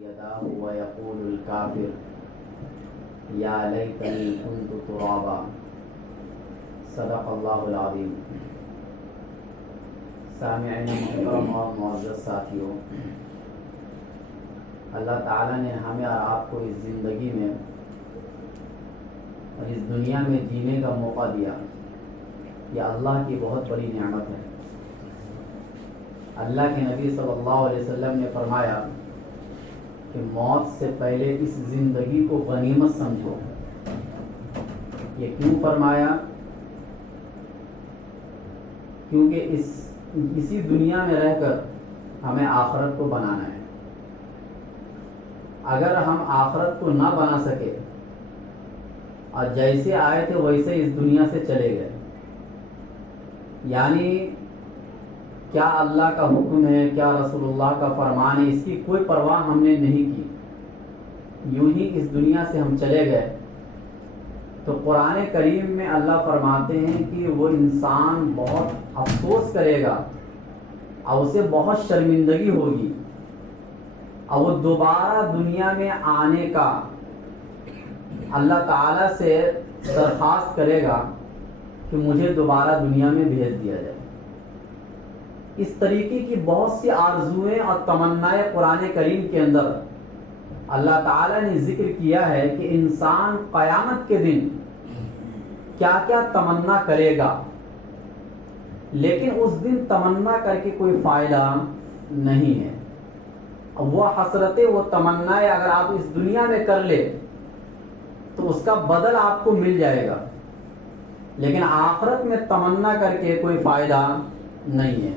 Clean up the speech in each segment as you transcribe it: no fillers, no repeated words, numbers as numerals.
يداه ويقول الكافر يا ليتني كنت ترابا صدق اللہ العظیم. سامعین محترم اور معزز ساتھیوں، اللہ تعالیٰ نے ہمیں اور آپ کو اس زندگی میں اور اس دنیا میں جینے کا موقع دیا. یہ اللہ کی بہت بڑی نعمت ہے. اللہ کے نبی صلی اللہ علیہ وسلم نے فرمایا کہ موت سے پہلے اس زندگی کو غنیمت سمجھو. یہ کیوں فرمایا؟ کیونکہ اسی دنیا میں رہ کر ہمیں آخرت کو بنانا ہے. اگر ہم آخرت کو نہ بنا سکے اور جیسے آئے تھے ویسے اس دنیا سے چلے گئے، یعنی کیا اللہ کا حکم ہے، کیا رسول اللہ کا فرمان ہے، اس کی کوئی پرواہ ہم نے نہیں کی، یوں ہی اس دنیا سے ہم چلے گئے، تو قرآن کریم میں اللہ فرماتے ہیں کہ وہ انسان بہت افسوس کرے گا اور اسے بہت شرمندگی ہوگی، اور وہ دوبارہ دنیا میں آنے کا اللہ تعالیٰ سے درخواست کرے گا کہ مجھے دوبارہ دنیا میں بھیج دیا جائے. اس طریقے کی بہت سی آرزویں اور تمنائیں قرآن کریم کے اندر اللہ تعالیٰ نے ذکر کیا ہے کہ انسان قیامت کے دن کیا کیا تمنا کرے گا، لیکن اس دن تمنا کر کے کوئی فائدہ نہیں ہے. وہ حسرتیں، وہ تمنائیں اگر آپ اس دنیا میں کر لے تو اس کا بدل آپ کو مل جائے گا، لیکن آخرت میں تمنا کر کے کوئی فائدہ نہیں ہے.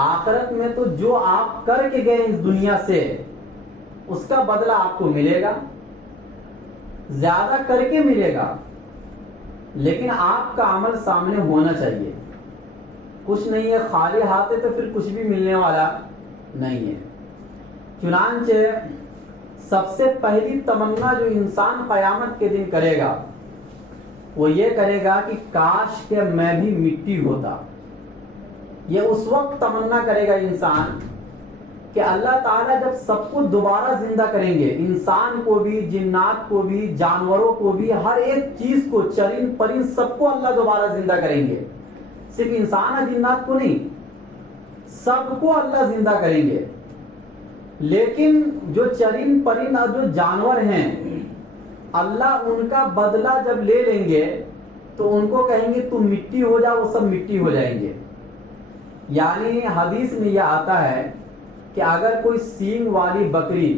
آخرت میں تو جو آپ کر کے گئے اس دنیا سے اس کا بدلہ آپ کو ملے گا، زیادہ کر کے ملے گا، لیکن آپ کا عمل سامنے ہونا چاہیے. کچھ نہیں ہے خالی ہاتھ ہے تو پھر کچھ بھی ملنے والا نہیں ہے. چنانچہ سب سے پہلی تمنا جو انسان قیامت کے دن کرے گا وہ یہ کرے گا کہ کاش کہ میں بھی مٹی ہوتا. یہ اس وقت تمنا کرے گا انسان کہ اللہ تعالیٰ جب سب کو دوبارہ زندہ کریں گے، انسان کو بھی، جنات کو بھی، جانوروں کو بھی، ہر ایک چیز کو، چرند پرند سب کو اللہ دوبارہ زندہ کریں گے. صرف انسان اور جنات کو نہیں، سب کو اللہ زندہ کریں گے. لیکن جو چرند پرند اور جو جانور ہیں، اللہ ان کا بدلہ جب لے لیں گے تو ان کو کہیں گے تم مٹی ہو جاؤ، وہ سب مٹی ہو جائیں گے. یعنی حدیث میں یہ آتا ہے کہ اگر کوئی سینگ والی بکری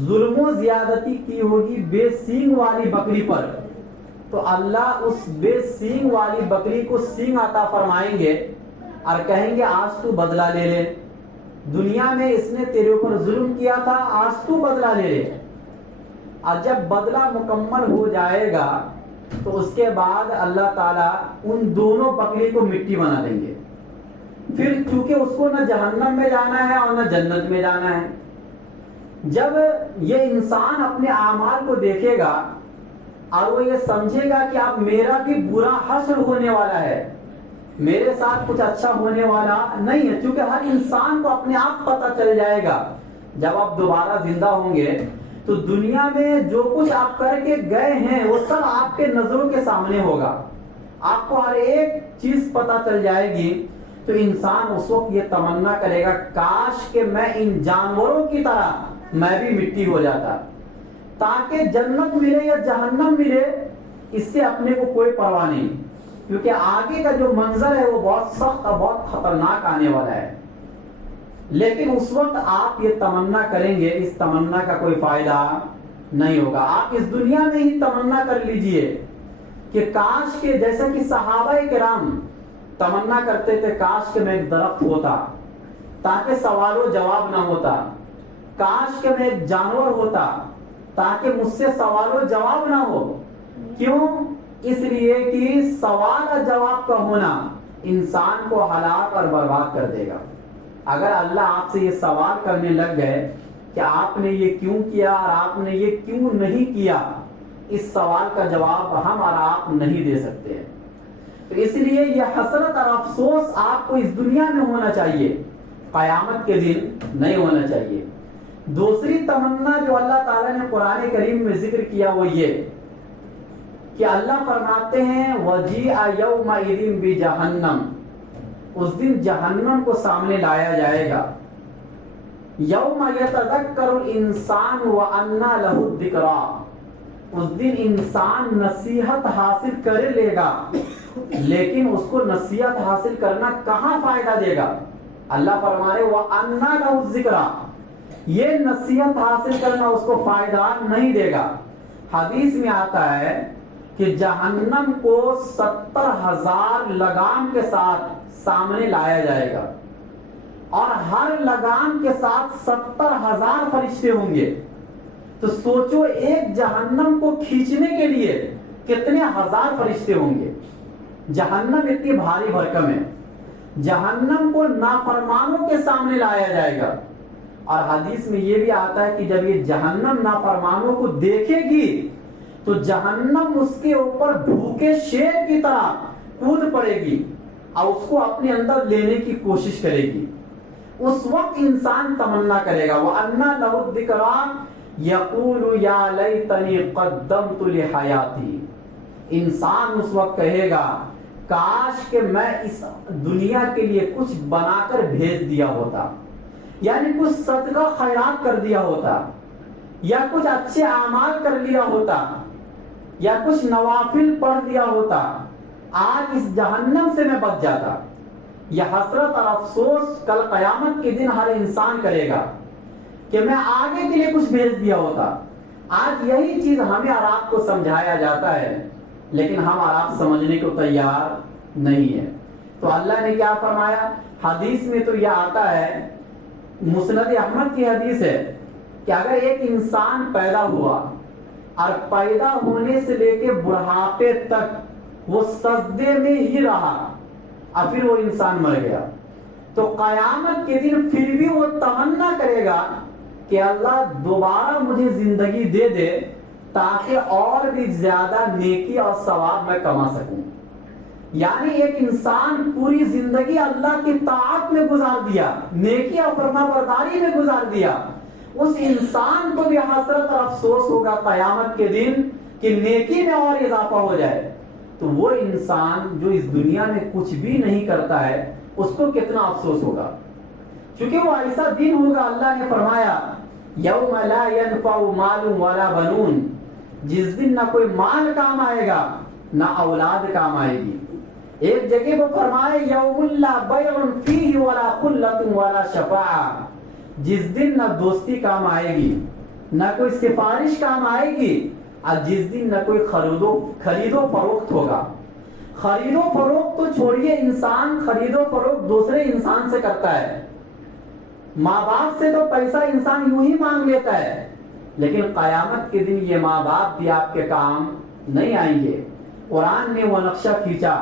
ظلم و زیادتی کی ہوگی بے سینگ والی بکری پر، تو اللہ اس بے سینگ والی بکری کو سینگ عطا فرمائیں گے اور کہیں گے آج تو بدلہ لے لے، دنیا میں اس نے تیرے اوپر ظلم کیا تھا، آج تو بدلہ لے لے. اور جب بدلہ مکمل ہو جائے گا تو اس کے بعد اللہ تعالیٰ ان دونوں بکری کو مٹی بنا دیں گے. پھر چونکہ اس کو نہ جہنم میں جانا ہے اور نہ جنت میں جانا ہے. جب یہ انسان اپنے اعمال کو دیکھے گا اور وہ یہ سمجھے گا کہ اب میرا بھی برا حشر ہونے والا ہے، میرے ساتھ کچھ اچھا ہونے والا نہیں ہے، چونکہ ہر انسان کو اپنے آپ پتہ چل جائے گا جب آپ دوبارہ زندہ ہوں گے تو دنیا میں جو کچھ آپ کر کے گئے ہیں وہ سب آپ کے نظروں کے سامنے ہوگا، آپ کو ہر ایک چیز پتہ چل جائے گی. تو انسان اس وقت یہ تمنا کرے گا کاش کہ میں ان جانوروں کی طرح میں بھی مٹی ہو جاتا، تاکہ جنت ملے یا جہنم ملے اس سے اپنے کو کوئی پرواہ نہیں، کیونکہ آگے کا جو منظر ہے وہ بہت سخت اور بہت خطرناک آنے والا ہے. لیکن اس وقت آپ یہ تمنا کریں گے، اس تمنا کا کوئی فائدہ نہیں ہوگا. آپ اس دنیا میں ہی تمنا کر لیجئے کہ کاش کہ جیسا کہ صحابہ کرام تمنا کرتے تھے کاش کہ میں ایک درخت ہوتا تاکہ سوال و جواب نہ ہوتا، کاش کہ میں ایک جانور ہوتا تاکہ مجھ سے سوال و جواب نہ ہو. کیوں؟ اس لیے کہ سوال اور جواب کا ہونا انسان کو ہلاک اور برباد کر دے گا. اگر اللہ آپ سے یہ سوال کرنے لگ گئے کہ آپ نے یہ کیوں کیا اور آپ نے یہ کیوں نہیں کیا، اس سوال کا جواب ہم اور آپ نہیں دے سکتے ہیں. تو اس لیے یہ حسرت اور افسوس آپ کو اس دنیا میں ہونا چاہیے، قیامت کے دن نہیں ہونا چاہیے. دوسری تمنا جو اللہ تعالیٰ نے قرآن کریم میں ذکر کیا وہ یہ کہ اللہ فرماتے ہیں وَجِیءَ یَوْمَئِذٍ بِجَہَنَّمَ، اس دن جہنم کو سامنے لایا جائے گا. یوم یتذکر الانسان وَأَنَّى لَهُ الذِّکْرَىٰ، اس دن انسان نصیحت حاصل کر لے گا لیکن اس کو نصیحت حاصل کرنا کہاں فائدہ دے گا. اللہ فرما رہے وَأَنَّى لَهُ الذِّکْرَىٰ، یہ نصیحت حاصل کرنا اس کو فائدہ نہیں دے گا. حدیث میں آتا ہے کہ جہنم کو 70,000 لگام کے ساتھ سامنے لایا جائے گا اور ہر لگام کے ساتھ 70,000 فرشتے ہوں گے. تو سوچو ایک جہنم کو کھینچنے کے لیے کتنے ہزار فرشتے ہوں گے. جہنم اتنی بھاری بھرکم ہے. جہنم کو نافرمانوں کے سامنے لایا جائے گا اور حدیث میں یہ بھی آتا ہے کہ جب یہ جہنم نافرمانوں کو دیکھے گی تو جہنم اس کے اوپر بھوکے شیر کی طرح کود پڑے گی اور اس کو اپنے اندر لینے کی کوشش کرے گی. اس وقت انسان تمنا کرے گا وَأَنَّى لَهُ الذِّکْرَىٰ يَقُولُ يَا لَيْتَنِي قَدَّمْتُ لِحَيَاتِي، انسان اس وقت کہے گا کاش کہ میں اس دنیا کے لیے کچھ بنا کر بھیج دیا ہوتا، یعنی کچھ صدقہ خیرات کر دیا ہوتا یا کچھ اچھے اعمال کر لیا ہوتا یا کچھ نوافل پڑھ دیا ہوتا، آج اس جہنم سے میں بچ جاتا. یہ حسرت اور افسوس کل قیامت کے دن ہر انسان کرے گا کہ میں آگے کے لیے کچھ بھیج دیا ہوتا. آج یہی چیز ہمیں اور آپ کو سمجھایا جاتا ہے لیکن ہم اور آپ سمجھنے کو تیار نہیں ہے. تو اللہ نے کیا فرمایا؟ حدیث میں تو یہ آتا ہے، مسند احمد کی حدیث ہے کہ اگر ایک انسان پیدا ہوا اور پیدا ہونے سے لے کے بڑھاپے تک وہ سجدے میں ہی رہا اور پھر وہ انسان مر گیا تو قیامت کے دن پھر بھی وہ تمنا کرے گا کہ اللہ دوبارہ مجھے زندگی دے دے تاکہ اور بھی زیادہ نیکی اور ثواب میں کما سکوں. یعنی ایک انسان پوری زندگی اللہ کی طاعت میں گزار دیا، نیکی اور فرما برداری میں گزار دیا، اس انسان کو بھی حسرت اور افسوس ہوگا قیامت کے دن کہ نیکی میں اور اضافہ ہو جائے. تو وہ انسان جو اس دنیا میں کچھ بھی نہیں کرتا ہے اس کو کتنا افسوس ہوگا، کیونکہ وہ ایسا دن ہوگا. اللہ نے فرمایا یوم لا ينفع مال ولا بنون، جس دن نہ کوئی مال کام آئے گا نہ اولاد کام آئے گی. ایک جگہ وہ فرمائے یوم لا بیع فیہ ولا خلۃ ولا شفاعہ، جس دن نہ دوستی کام آئے گی نہ کوئی سفارش کام آئے گی اور جس دن نہ کوئی خرید و فروخت ہوگا. خرید و فروخت تو چھوڑیے، انسان خرید و فروخت دوسرے انسان سے کرتا ہے. ماں باپ سے تو پیسہ انسان یوں ہی مانگ لیتا ہے لیکن قیامت کے دن یہ ماں باپ بھی آپ کے کام نہیں آئیں گے. قرآن نے وہ نقشہ کھینچا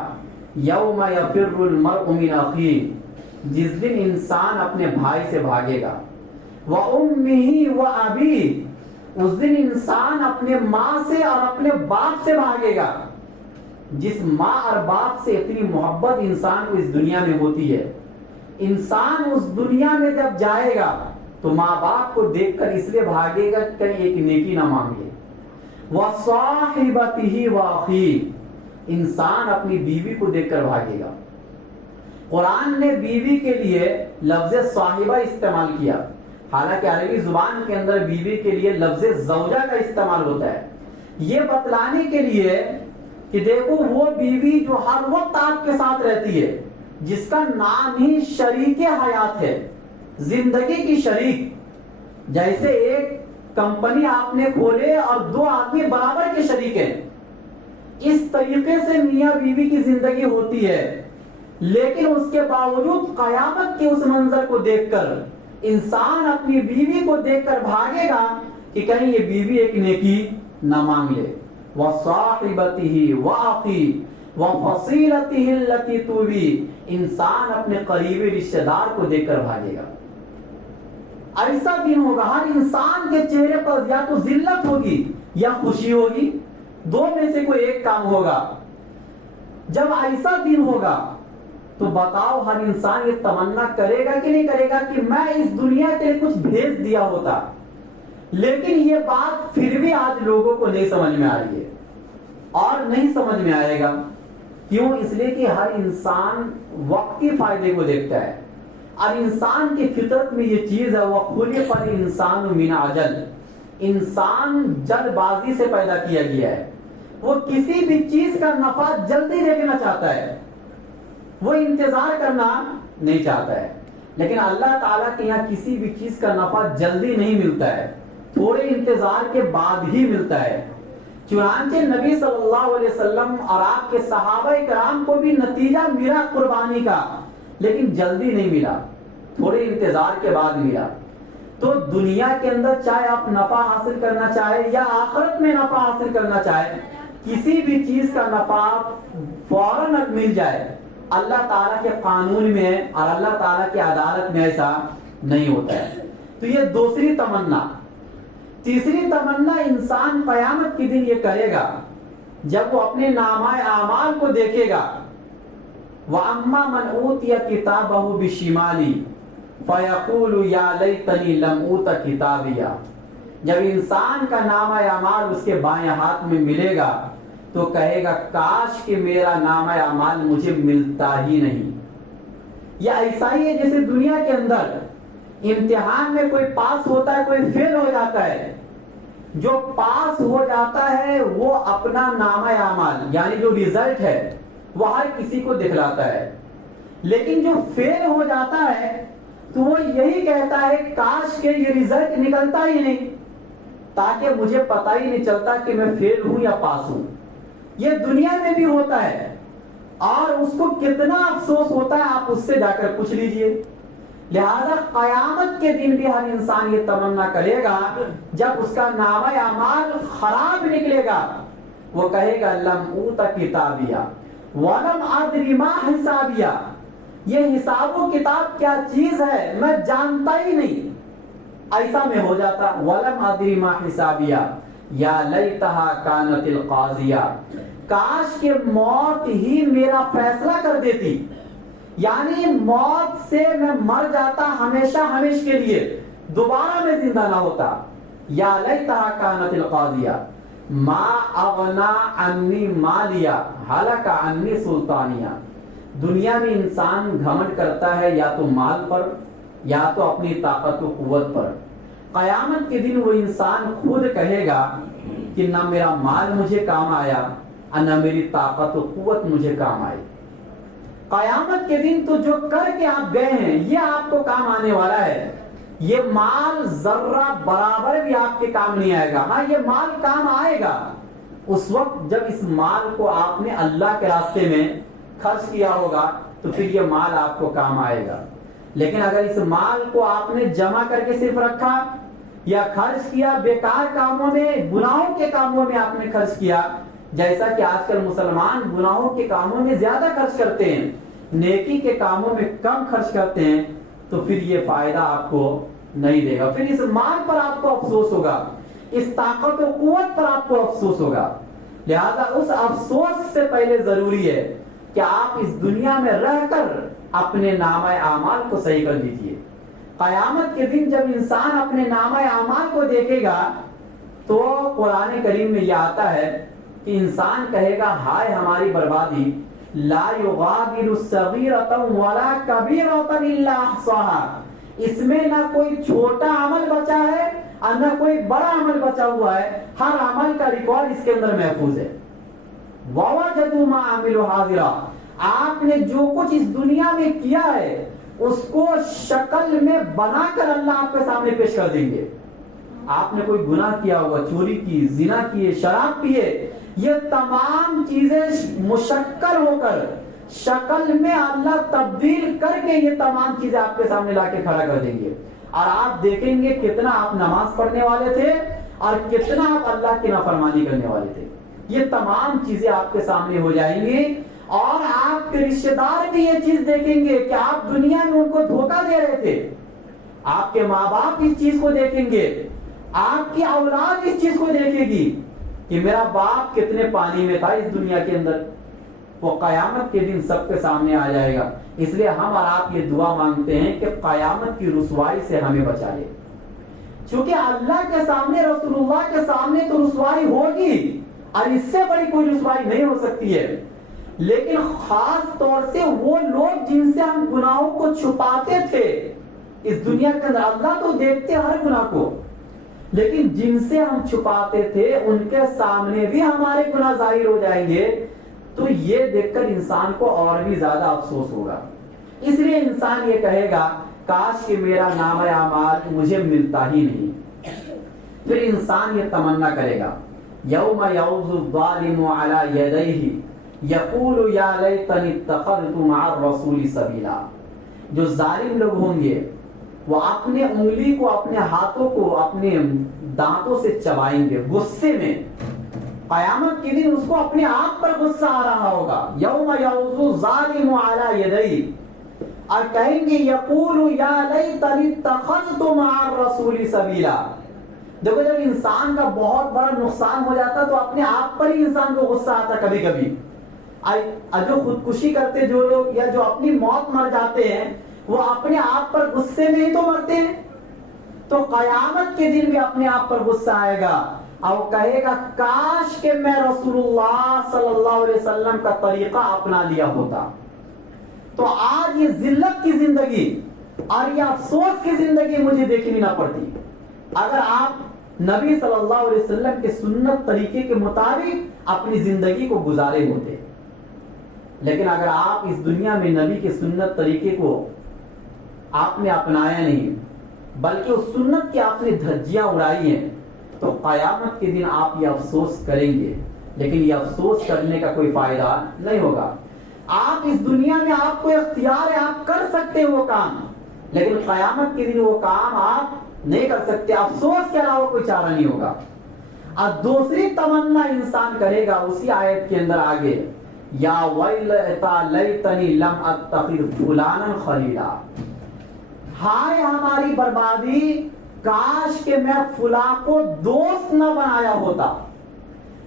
یوم یفر المرء من اخیہ، جس دن انسان اپنے بھائی سے بھاگے گا، وَأُمِّهِ وَأَبِيهِ، اس دن انسان اپنے ماں سے اور اپنے باپ سے بھاگے گا. جس ماں اور باپ سے اتنی محبت انسان کو اس دنیا میں ہوتی ہے، انسان اس دنیا میں جب جائے گا تو ماں باپ کو دیکھ کر اس لیے بھاگے گا کہ کہیں ایک نیکی نہ مانگے. وَصَاحِبَتِهِ وَأَخِيهِ، انسان اپنی بیوی کو دیکھ کر بھاگے گا. قرآن نے بیوی کے لیے لفظ صاحبہ استعمال کیا، حالانکہ عربی زبان کے اندر بیوی کے لیے لفظ زوجہ کا استعمال ہوتا ہے، یہ بتلانے کے لیے کہ دیکھو وہ بیوی جو ہر وقت آپ کے ساتھ رہتی ہے، جس کا نام ہی شریک حیات ہے، زندگی کی شریک. جیسے ایک کمپنی آپ نے کھولے اور دو آدمی برابر کے شریک ہیں، اس طریقے سے میاں بیوی کی زندگی ہوتی ہے. لیکن اس کے باوجود قیامت کے اس منظر کو دیکھ کر انسان اپنی بیوی کو دیکھ کر بھاگے گا کہ کہیں یہ بیوی ایک نیکی نہ مانگ لے. وَصَاحِبَتِهِ وَأَخِيهِ وَفَصِيلَتِهِ الَّتِي تُؤْوِيهِ، انسان اپنے قریبی رشتہ دار کو دیکھ کر بھاگے گا. ایسا دن ہوگا ہر انسان کے چہرے پر یا تو ذلت ہوگی یا خوشی ہوگی، دو میں سے کوئی ایک کام ہوگا. جب ایسا دن ہوگا تو بتاؤ ہر انسان یہ تمنا کرے گا کہ نہیں کرے گا کہ میں اس دنیا کے لیے کچھ بھیج دیا ہوتا، لیکن یہ بات پھر بھی آج لوگوں کو نہیں سمجھ میں آ رہی ہے اور نہیں سمجھ میں آئے گا. کیوں؟ اس لیے کہ ہر انسان وقتی فائدے کو دیکھتا ہے. اور انسان کی فطرت میں یہ چیز ہے، وَخُلِقَ الْإِنسَانُ مِنْ عَجَلٍ، انسان جلد بازی سے پیدا کیا گیا ہے. وہ کسی بھی چیز کا نفع جلدی دیکھنا چاہتا ہے، وہ انتظار کرنا نہیں چاہتا ہے. لیکن اللہ تعالیٰ کے یہاں کسی بھی چیز کا نفع جلدی نہیں ملتا ہے، تھوڑے انتظار کے بعد ہی ملتا ہے. چنانچہ نبی صلی اللہ علیہ وسلم اور آپ کے صحابہ کرام کو بھی نتیجہ ملا قربانی کا، لیکن جلدی نہیں ملا، تھوڑے انتظار کے بعد ملا. تو دنیا کے اندر چاہے آپ نفع حاصل کرنا چاہے یا آخرت میں نفع حاصل کرنا چاہے، کسی بھی چیز کا نفع فوراً مل جائے، اللہ تعالیٰ کے قانون میں اور اللہ تعالیٰ کی عدالت میں ایسا نہیں ہوتا ہے. تو یہ دوسری تمنا. تیسری تمنا انسان قیامت کے دن یہ کرے گا جب وہ اپنے نامہ اعمال کو دیکھے گا. وَأَمَّا مَنْ أُوتِيَ كِتَابَهُ بِشِمَالِهِ فَيَقُولُ يَا لَيْتَنِي لَمْ أُوتَ كِتَابِيَهْ. جب انسان کا نامہ اعمال اس کے بائیں ہاتھ میں ملے گا تو کہے گا کاش کہ میرا نامہ اعمال مجھے ملتا ہی نہیں. یہ ایسا ہی ہے جیسے دنیا کے اندر امتحان میں کوئی پاس ہوتا ہے، کوئی فیل ہو جاتا ہے. جو پاس ہو جاتا ہے وہ اپنا نامہ اعمال یعنی جو ریزلٹ ہے وہ ہر کسی کو دکھلاتا ہے. لیکن جو فیل ہو جاتا ہے تو وہ یہی کہتا ہے کاش کہ یہ ریزلٹ نکلتا ہی نہیں، تاکہ مجھے پتہ ہی نہیں چلتا کہ میں فیل ہوں یا پاس ہوں. یہ دنیا میں بھی ہوتا ہے اور اس کو کتنا افسوس ہوتا ہے آپ اس سے جا کر پوچھ لیجئے. لہذا قیامت کے دن بھی ہر انسان یہ تمنا کرے گا جب اس کا نامہ اعمال خراب نکلے گا، وہ کہے گا لم اوت کتابیہ ولم ادری ما حسابیہ. یہ حساب و کتاب کیا چیز ہے میں جانتا ہی نہیں. ایسا میں ہو جاتا ولم ادری ما حسابیہ یا لیتہا کانت القاضیہ. کاش کہ موت ہی میرا فیصلہ کر دیتی، یعنی موت سے میں مر جاتا ہمیشہ ہمیش کے لیے، دوبارہ میں زندہ نہ ہوتا. یا لیتہا کانت القاضیہ ما اغنا عنی مالیہ ہلک عنی سلطانیہ. دنیا میں انسان گھمنڈ کرتا ہے یا تو مال پر یا تو اپنی طاقت و قوت پر. قیامت کے دن وہ انسان خود کہے گا کہ نہ میرا مال مجھے کام آیا اور نہ میری طاقت و قوت مجھے کام آئی. قیامت کے دن تو جو کر کے آپ گئے ہیں یہ آپ کو کام آنے والا ہے. یہ مال ذرہ برابر بھی آپ کے کام نہیں آئے گا. ہاں یہ مال کام آئے گا اس وقت جب اس مال کو آپ نے اللہ کے راستے میں خرچ کیا ہوگا تو پھر یہ مال آپ کو کام آئے گا. لیکن اگر اس مال کو آپ نے جمع کر کے صرف رکھا یا خرچ کیا بیکار کاموں میں، گناہوں کے کاموں میں آپ نے خرچ کیا، جیسا کہ آج کل مسلمان گناہوں کے کاموں میں زیادہ خرچ کرتے ہیں، نیکی کے کاموں میں کم خرچ کرتے ہیں، تو پھر یہ فائدہ آپ کو نہیں دے گا. پھر اس مال پر آپ کو افسوس ہوگا، اس طاقت و قوت پر آپ کو افسوس ہوگا. لہذا اس افسوس سے پہلے ضروری ہے کہ آپ اس دنیا میں رہ کر اپنے نامہ اعمال کو صحیح کر دیجئے. قیامت کے دن جب انسان اپنے نامہ اعمال کو دیکھے گا تو قرآن کریم میں یہ آتا ہے کہ انسان کہے گا ہائے ہماری بربادی، لا یغادر صغیرۃ ولا کبیرۃ الا احصاها. اس میں نہ کوئی چھوٹا عمل بچا ہے اور نہ کوئی بڑا عمل بچا ہوا ہے، ہر عمل کا ریکارڈ اس کے اندر محفوظ ہے. ووجدوا ما عملوا حاضرا. آپ نے جو کچھ اس دنیا میں کیا ہے اس کو شکل میں بنا کر اللہ آپ کے سامنے پیش کر دیں گے. آپ نے کوئی گناہ کیا ہوا، چوری کی، زنا کیے، شراب پیے، یہ تمام چیزیں مشکل ہو کر شکل میں اللہ تبدیل کر کے یہ تمام چیزیں آپ کے سامنے لا کے کھڑا کر دیں گے. اور آپ دیکھیں گے کتنا آپ نماز پڑھنے والے تھے اور کتنا آپ اللہ کی نافرمانی کرنے والے تھے. یہ تمام چیزیں آپ کے سامنے ہو جائیں گی اور آپ کے رشتے دار بھی یہ چیز دیکھیں گے کہ آپ دنیا میں ان کو دھوکہ دے رہے تھے. آپ کے ماں باپ اس چیز کو دیکھیں گے، آپ کی اولاد اس چیز کو دیکھے گی کہ میرا باپ کتنے پانی میں تھا اس دنیا کے اندر. وہ قیامت کے دن سب کے سامنے آ جائے گا. اس لیے ہم اور آپ یہ دعا مانگتے ہیں کہ قیامت کی رسوائی سے ہمیں بچا لے. چونکہ اللہ کے سامنے رسول اللہ کے سامنے تو رسوائی ہوگی اور اس سے بڑی کوئی رسوائی نہیں ہو سکتی ہے، لیکن خاص طور سے وہ لوگ جن سے ہم گناہوں کو چھپاتے تھے اس دنیا کے اندر، اللہ تو دیکھتے ہر گناہ کو، لیکن جن سے ہم چھپاتے تھے ان کے سامنے بھی ہمارے گناہ ظاہر ہو جائیں گے، تو یہ دیکھ کر انسان کو اور بھی زیادہ افسوس ہوگا۔ اس لیے انسان یہ کہے گا کاش کہ میرا نام اعمال مجھے ملتا ہی نہیں۔ پھر انسان یہ تمنا کرے گا یوم یعض الظالم علی یدیہ یقول یا لیتنی اتخذت مع الرسول سبیلا، جو ظالم لوگ ہوں گے وہ اپنے انگلی کو، اپنے ہاتھوں کو اپنے دانتوں سے چبائیں گے غصے میں۔ قیامت کے دن اس کو اپنے آپ پر غصہ آ رہا ہوگا، یوم یعض الظالم علی یدیہ، اور کہیں گے یقول یا لیتنی اتخذت مع الرسول سبیلا۔ دیکھو جب انسان کا بہت بڑا نقصان ہو جاتا تو اپنے آپ پر ہی انسان کو غصہ آتا کبھی کبھی۔ جو خودکشی کرتے جو لوگ یا جو اپنی موت مر جاتے ہیں وہ اپنے آپ پر غصے میں ہی تو مرتے ہیں، تو قیامت کے دن بھی اپنے آپ پر غصہ آئے گا اور وہ کہے گا کاش کہ میں رسول اللہ صلی اللہ علیہ وسلم کا طریقہ اپنا لیا ہوتا۔ تو آج یہ ذلت کی زندگی اور یہ افسوس کی زندگی مجھے دیکھنی نہ پڑتی اگر آپ نبی صلی اللہ علیہ وسلم کے سنت طریقے کے مطابق اپنی زندگی کو گزارے ہوتے، لیکن اگر آپ اس دنیا میں نبی کے سنت طریقے کو آپ نے اپنایا نہیں بلکہ اس سنت کی آپ نے دھجیاں اڑائی ہیں، تو قیامت کے دن آپ یہ افسوس کریں گے، لیکن یہ افسوس کرنے کا کوئی فائدہ نہیں ہوگا۔ آپ اس دنیا میں آپ کو اختیار ہے، آپ کر سکتے ہیں وہ کام، لیکن قیامت کے دن وہ کام آپ نہیں کر سکتے، افسوس کے علاوہ کوئی چارہ نہیں ہوگا۔ اور دوسری تمنا انسان کرے گا اسی آیت کے اندر آگے، یا ویلتا لیتنی لم اتخذ فلانا خلیلا، ہائے ہماری بربادی، کاش کہ میں فلاں کو دوست نہ بنایا ہوتا۔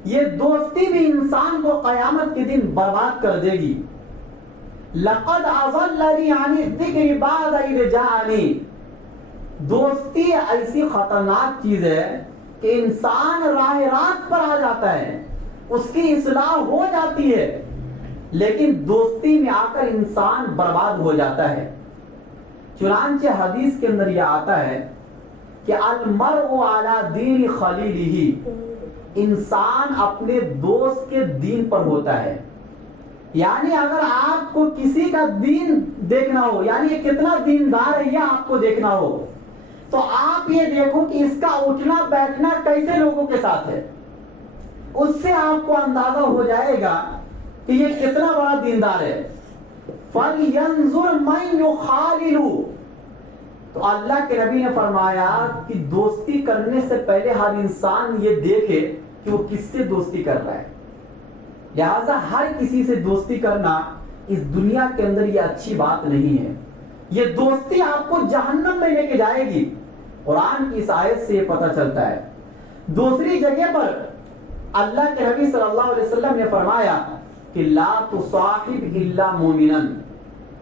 یہ دوستی بھی انسان کو قیامت کے دن برباد کر دے گی۔ لقد اضلنی عن الذکر بعد اذ جاءنی، دوستی ایسی خطرناک چیز ہے کہ انسان راہ راست پر آ جاتا ہے، اس کی اصلاح ہو جاتی ہے، لیکن دوستی میں آ کر انسان برباد ہو جاتا ہے۔ چنانچہ حدیث کے اندر یہ آتا ہے کہ المرء علی دین خلیلہ، انسان اپنے دوست کے دین پر ہوتا ہے۔ یعنی اگر آپ کو کسی کا دین دیکھنا ہو، یعنی یہ کتنا دیندار ہے یہ آپ کو دیکھنا ہو، تو آپ یہ دیکھو کہ اس کا اٹھنا بیٹھنا کیسے لوگوں کے ساتھ ہے، اس سے آپ کو اندازہ ہو جائے گا کہ یہ کتنا بڑا دیندار ہے۔ فَلْيَنْظُرْ مَنْ يُخَالِلُ، تو اللہ کے نبی نے فرمایا کہ دوستی کرنے سے پہلے ہر انسان یہ دیکھے کہ وہ کس سے دوستی کر رہا ہے۔ لہذا ہر کسی سے دوستی کرنا اس دنیا کے اندر یہ اچھی بات نہیں ہے، یہ دوستی آپ کو جہنم میں لے کے جائے گی۔ قرآن کی اس آیت سے یہ پتہ چلتا ہے۔ دوسری جگہ پر اللہ کے نبی صلی اللہ علیہ وسلم نے فرمایا کہ لا تصاحب الا مومنا،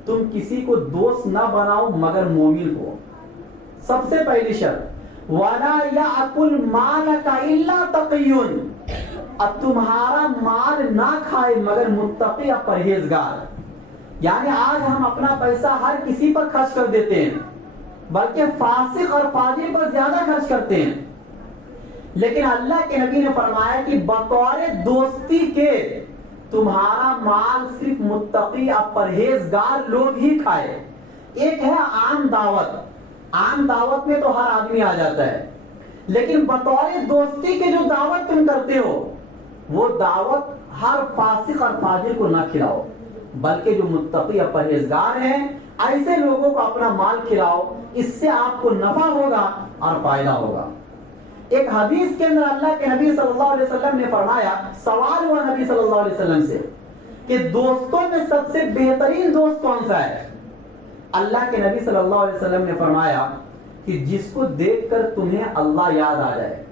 تم کسی کو دوست نہ بناؤ مگر مومن کو۔ سب سے پہلی شرط ولا یاکل مالک الا تقی، اب تمہارا مال نہ کھائے مگر متقی اور پرہیزگار۔ یعنی آج ہم اپنا پیسہ ہر کسی پر خرچ کر دیتے ہیں، بلکہ فاسق اور فاجر پر زیادہ خرچ کرتے ہیں، لیکن اللہ کے نبی نے فرمایا کہ بطور دوستی کے تمہارا مال صرف متقی اور پرہیزگار لوگ ہی کھائے۔ ایک ہے عام دعوت، عام دعوت میں تو ہر آدمی آ جاتا ہے، لیکن بطور دوستی کے جو دعوت تم کرتے ہو وہ دعوت ہر فاسق اور فاجر کو نہ کھلاؤ، بلکہ جو متقی اور پرہیزگار ہیں ایسے لوگوں کو اپنا مال کھلاؤ، اس سے آپ کو نفع ہوگا اور فائدہ ہوگا۔ ایک حدیث کے اندر اللہ کے نبی صلی اللہ علیہ وسلم نے فرمایا، سوال ہوا نبی صلی اللہ علیہ وسلم سے کہ دوستوں میں سب سے بہترین دوست کون سا ہے؟ اللہ کے نبی صلی اللہ علیہ وسلم نے فرمایا کہ جس کو دیکھ کر تمہیں اللہ یاد آ جائے۔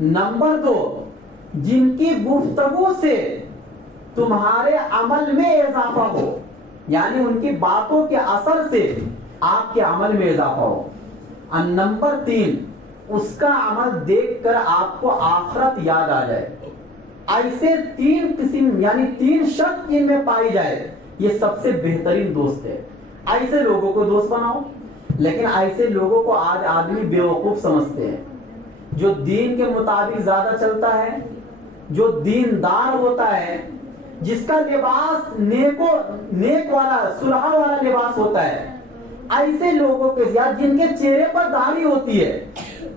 نمبر 2، جن کی گفتگو سے تمہارے عمل میں اضافہ ہو، یعنی ان کی باتوں کے اثر سے آپ کے عمل میں اضافہ ہو۔ اور نمبر 3، اس کا عمل دیکھ کر آپ کو آخرت یاد آ جائے. ایسے 3 قسم یعنی 3 شرط ان میں پائی جائے، یہ سب سے بہترین دوست ہے. ایسے لوگوں کو دوست بناؤ. لیکن ایسے لوگوں کو آج آدمی بیوقوف سمجھتے ہیں. جو دین کے مطابق زیادہ چلتا ہے، جو دیندار ہوتا ہے، جس کا لباس نیک والا صلح والا لباس ہوتا ہے، ایسے لوگوں کے ساتھ جن کے چہرے پر داڑھی ہوتی ہے،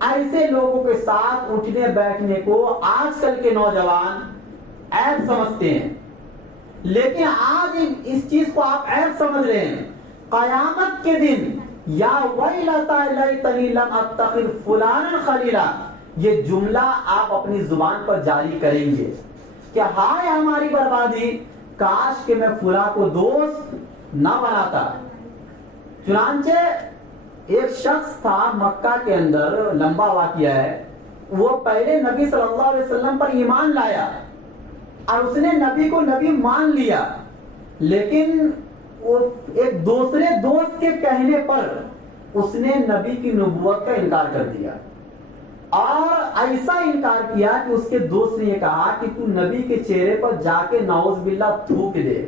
ایسے لوگوں کے ساتھ اٹھنے بیٹھنے کو آج کل کے نوجوان عیب سمجھتے ہیں. لیکن آج اس چیز کو آپ عیب سمجھ رہے ہیں. قیامت کے دن یا ویلتا لیتنی لم اتخذ فلانا خلیلا، یہ جملہ آپ اپنی زبان پر جاری کریں گے کہ ہائے ہماری بربادی، کاش کہ میں فلاں کو دوست نہ بناتا. چنانچہ ایک شخص تھا مکہ کے اندر، لمبا واقعہ ہے، وہ پہلے نبی صلی اللہ علیہ وسلم پر ایمان لایا اور اس نے نبی کو نبی مان لیا، لیکن وہ ایک دوسرے دوست کے کہنے پر اس نے نبی کی نبوت کا انکار کر دیا. اور ایسا انکار کیا کہ اس کے دوست نے یہ کہا کہ تو نبی کے چہرے پر جا کے نعوذ باللہ تھوک دے.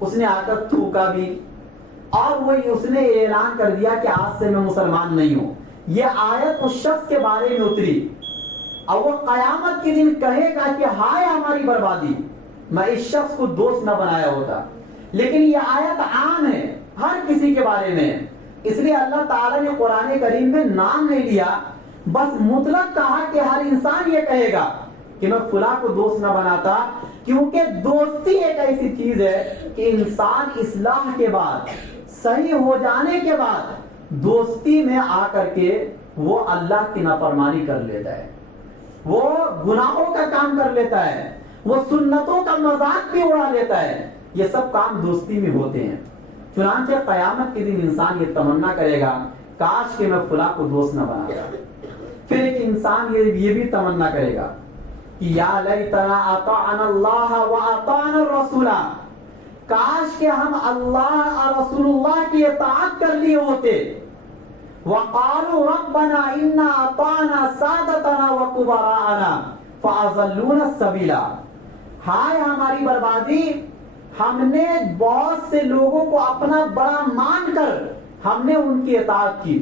اس نے آ کر تھوکا بھی، اور اس نے اعلان کر دیا کہ آج سے میں مسلمان نہیں ہوں. یہ آیت اس شخص کے بارے میں اتری اور وہ قیامت کے دن کہے گا کہ ہائے ہماری بربادی، میں اس شخص کو دوست نہ بنایا ہوتا. لیکن یہ آیت عام ہے، ہر کسی کے بارے میں. اس لیے اللہ تعالیٰ نے قرآن کریم میں نام نہیں لیا، بس مطلق کہا کہ ہر انسان یہ کہے گا کہ میں فلاں کو دوست نہ بناتا، کیونکہ دوستی ایک ایسی چیز ہے کہ انسان اصلاح کے بعد، صحیح ہو جانے کے بعد دوستی میں آ کر کے وہ اللہ کی نافرمانی کر لیتا ہے، وہ گناہوں کا کام کر لیتا ہے، وہ سنتوں کا مذاق بھی اڑا لیتا ہے. یہ سب کام دوستی میں ہوتے ہیں. چنانچہ قیامت کے دن انسان یہ تمنا کرے گا کاش کہ میں فلاں کو دوست نہ بناتا. پھر ایک انسان یہ بھی تمنا کرے گا کہ یا لیتنا اطعنا اللہ واطعنا الرسول، کاش کہ ہم اللہ اور رسول اللہ کی اطاعت کر لیے ہوتے. وقالوا ربنا انا اطعنا سادتنا وكبراءنا فاضلونا السبیل، ہائے ہماری بربادی، ہم نے بہت سے لوگوں کو اپنا بڑا مان کر ہم نے ان کی اطاعت کی،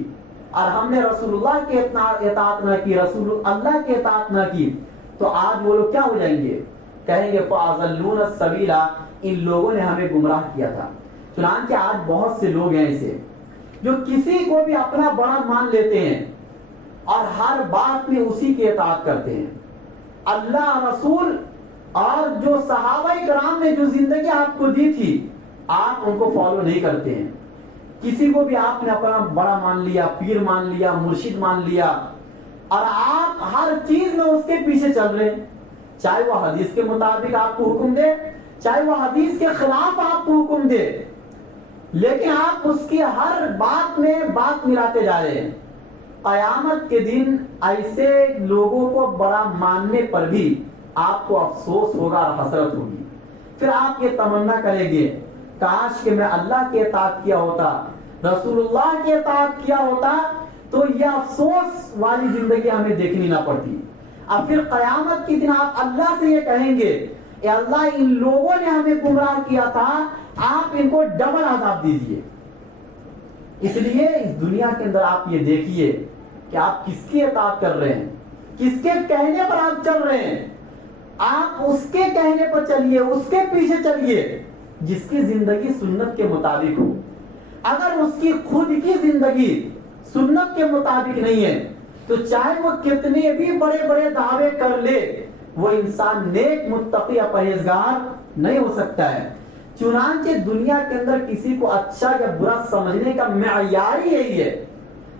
اور ہم نے رسول اللہ کی اطاعت نہ کی، رسول اللہ کی اطاعت نہ کی، تو آج وہ لوگ کیا ہو جائیں گے؟ کہیں گے فاضلونا السبیل، ان لوگوں نے ہمیں گمراہ کیا تھا. چنانچہ آج بہت سے لوگ ہیں ایسے جو کسی کو بھی اپنا بڑا مان لیتے ہیں اور ہر بات میں اسی کی اطاعت کرتے ہیں. اللہ رسول اور جو صحابہ کرام نے جو زندگی آپ کو دی تھی، آپ ان کو فالو نہیں کرتے ہیں. کسی کو بھی آپ نے اپنا بڑا مان لیا، پیر مان لیا، مرشد مان لیا، اور آپ ہر چیز میں اس کے پیچھے چل رہے ہیں، چاہے وہ حدیث کے مطابق آپ کو حکم دے، چاہے وہ حدیث کے خلاف آپ کو حکم دے، لیکن آپ اس کی ہر بات میں بات ملاتے جا رہے ہیں. قیامت کے دن ایسے لوگوں کو بڑا ماننے پر بھی آپ کو افسوس ہوگا اور حسرت ہوگی. پھر آپ یہ تمنا کریں گے کاش کہ میں اللہ کی اطاعت کیا ہوتا، رسول اللہ کی اطاعت کیا ہوتا، تو یہ افسوس والی زندگی ہمیں دیکھنی نہ پڑتی. اب پھر قیامت کے دن آپ اللہ سے یہ کہیں گے اے اللہ، ان لوگوں نے ہمیں گمراہ کیا تھا، آپ ان کو ڈبل عذاب دیجیے. اس لیے اس دنیا کے اندر آپ یہ دیکھیے کہ آپ کس کی اطاعت کر رہے ہیں، کس کے کہنے پر آپ چل رہے ہیں. آپ اس کے کہنے پر چلیے، اس کے پیچھے چلیے جس کی زندگی سنت کے مطابق ہو. اگر اس کی خود کی زندگی سنت کے مطابق نہیں ہے تو چاہے وہ کتنے بھی بڑے بڑے دعوے کر لے، وہ انسان نیک، متقی یا پرہیزگار نہیں ہو سکتا ہے. چنانچہ دنیا کے اندر کسی کو اچھا یا برا سمجھنے کا معیار ہی یہی ہے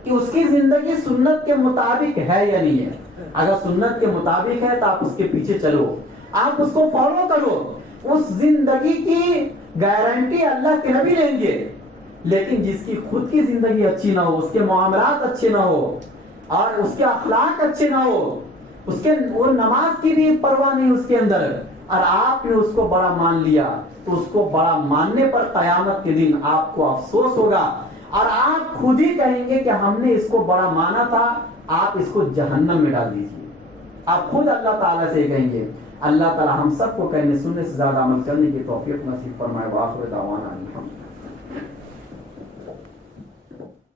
کہ اس کی زندگی سنت کے مطابق ہے یا نہیں ہے. اگر سنت کے مطابق ہے تو آپ اس کے پیچھے چلو، آپ اس کو فالو کرو. اس زندگی کی گارنٹی اللہ کے نبی لیں گے. لیکن جس کی خود کی زندگی اچھی نہ ہو، اس کے معاملات اچھے نہ ہو اور اس کے اخلاق اچھے نہ ہو، اس کے وہ نماز کی بھی پرواہ نہیں اس کے اندر، اور آپ نے اس کو بڑا مان لیا، تو اس کو بڑا ماننے پر قیامت کے دن آپ کو افسوس ہوگا اور آپ خود ہی کہیں گے کہ ہم نے اس کو بڑا مانا تھا آپ اس کو جہنم میں ڈال دیجیے. آپ خود اللہ تعالیٰ سے کہیں گے. اللہ تعالیٰ ہم سب کو کہنے سننے سے زیادہ عمل کرنے کی توفیق نصیب فرمائے. وآخر دعوانا الحمد.